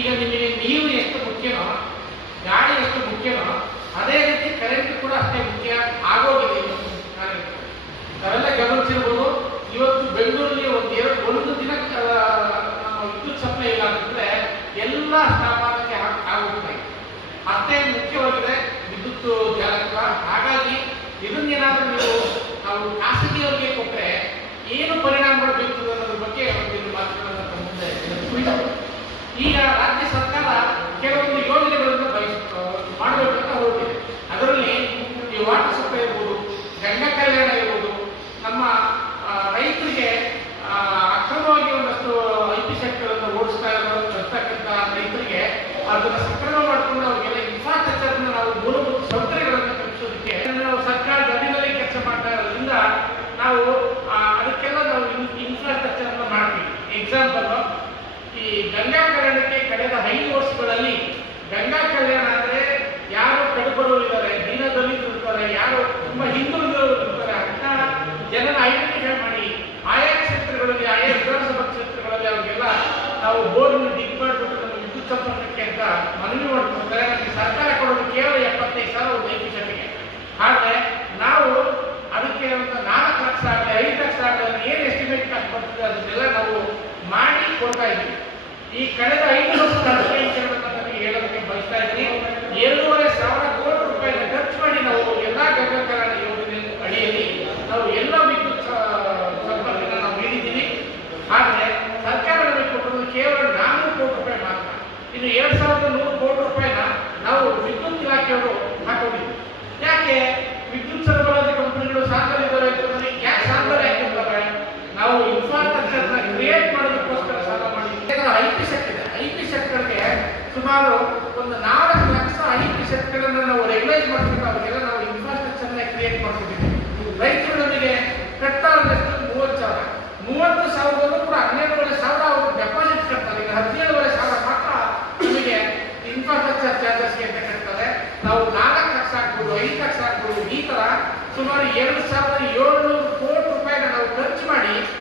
ಈಗ ನಿಮಗೆ ನೀರು ಎಷ್ಟು ಮುಖ್ಯನೋ, ಗಾಳಿ ಎಷ್ಟು ಮುಖ್ಯನೋ, ಅದೇ ರೀತಿ ಕರೆಂಟ್ ಕೂಡ ಅಷ್ಟೇ ಮುಖ್ಯ ಆಗೋಗಿದೆ. ನಾವೆಲ್ಲ ಗಮನಿಸಿರ್ಬೋದು, ಇವತ್ತು ಬೆಂಗಳೂರಲ್ಲಿ ಒಂದು ದಿನ ವಿದ್ಯುತ್ ಸಪ್ಲೈ ಇಲ್ಲ ಅಂತಂದ್ರೆ ಎಲ್ಲ ಸ್ಥಾಪನಕ್ಕೆ ಆಗೋಗ್ತಾ ಇದೆ. ಅಷ್ಟೇ ಮುಖ್ಯವಾಗಿದೆ ವಿದ್ಯುತ್ ಜಾಲಕ. ಹಾಗಾಗಿ ಇದನ್ನೇನಾದ್ರೂ ನಾವು ಖಾಸಗಿಯವರಿಗೆ ಕೊಟ್ಟರೆ ಏನು ಪರಿಣಾಮಗಳು ಬೀರ್ತದೆ ಅನ್ನೋದ್ರ ಬಗ್ಗೆ ಒಂದು ಮಾತುಗಳನ್ನು ಮುಂದೆ ಕುರಿತು. ಈಗ ರಾಜ್ಯ ಸರ್ಕಾರ ಕೆಲವೊಂದು ಯೋಜನೆಗಳನ್ನು ಮಾಡಬೇಕಂತ ಹೊರಟಿದೆ. ಅದರಲ್ಲಿ ಈ ವಾಟರ್ ಸಪ್ಲೈ ಇರ್ಬೋದು, ಗಂಗಾ ಕಲ್ಯಾಣ ಇರ್ಬೋದು, ನಮ್ಮ ರೈತರಿಗೆ ಅಕ್ರಮವಾಗಿ ಒಂದಷ್ಟು ಐಟಿ ಸೆಕ್ಟರ್ ಓಡಿಸ್ತಾ ಇರ್ತಕ್ಕಂಥ ರೈತರಿಗೆ ಅದನ್ನು ಸಕ್ರಮ ಮಾಡಿಕೊಂಡು ಅವರಿಗೆಲ್ಲ ಇನ್ಫ್ರಾಸ್ಟ್ರಕ್ಚರ್ ನಾವು ಮೂಲಭೂತ ಸೌಕರ್ಯಗಳನ್ನು ಕಲ್ಪಿಸೋದಕ್ಕೆ ನಾವು ಸರ್ಕಾರದ ಅಡಿಯಲ್ಲಿ ಕೆಲಸ ಮಾಡ್ತಾ ಇರೋದ್ರಿಂದ ನಾವು ಅದಕ್ಕೆಲ್ಲ ನಾವು ಇನ್ಫ್ರಾಸ್ಟ್ರಕ್ಚರ್ ಮಾಡ್ತೀವಿ. ಎಕ್ಸಾಂಪಲ್, ಈ ಗಂಗಾ ಕಲ್ಯಾಣಕ್ಕೆ ಕಳೆದ 5 ವರ್ಷಗಳಲ್ಲಿ ಗಂಗಾ ಕಲ್ಯಾಣ ಅಂದರೆ ಯಾರು ಕಡುಬಡವರಿದ್ದಾರೆ, ದೀನದಲಿತರು ಇರ್ತಾರೆ, ಯಾರು ತುಂಬಾ ಹಿಂದುಳಿದವರು ಇರ್ತಾರೆ ಅಂತ ಜನನ ಐಡೆಂಟಿಫೈ ಮಾಡಿ ಆಯಾ ಕ್ಷೇತ್ರಗಳಲ್ಲಿ, ಆಯಾ ವಿಧಾನಸಭಾ ಕ್ಷೇತ್ರಗಳಲ್ಲಿ ಅವರಿಗೆಲ್ಲ ನಾವು ಬೋರ್ನ ಡಿಗ್ ಮಾಡಿಬಿಟ್ಟು ನಮ್ಮ ವಿದ್ಯುತ್ ಸಂಪರ್ಕಕ್ಕೆ ಅಂತ ಮನವಿ ಮಾಡ್ಕೊಳ್ತಾರೆ. ನಮಗೆ ಸರ್ಕಾರ ಕೊಡೋದು ಕೇವಲ 75,000 ಒಂದು ಎಪಿಸೆಟ್ಗೆ. ಆದರೆ ನಾವು ಅದಕ್ಕೆ ಒಂದು 4 ಲಕ್ಷ ಆಗಲಿ 5 ಲಕ್ಷ ಆಗಲಿ ಏನು ಎಸ್ಟಿಮೇಟ್ ಕಾಸ್ಟ್ ಬರ್ತದೆ ಅದನ್ನೆಲ್ಲ ನಾವು ಮಾಡಿ ಕೊಡ್ತಾ ಇದ್ದೀವಿ. ಈ ಕಳೆದ 5 ವರ್ಷದ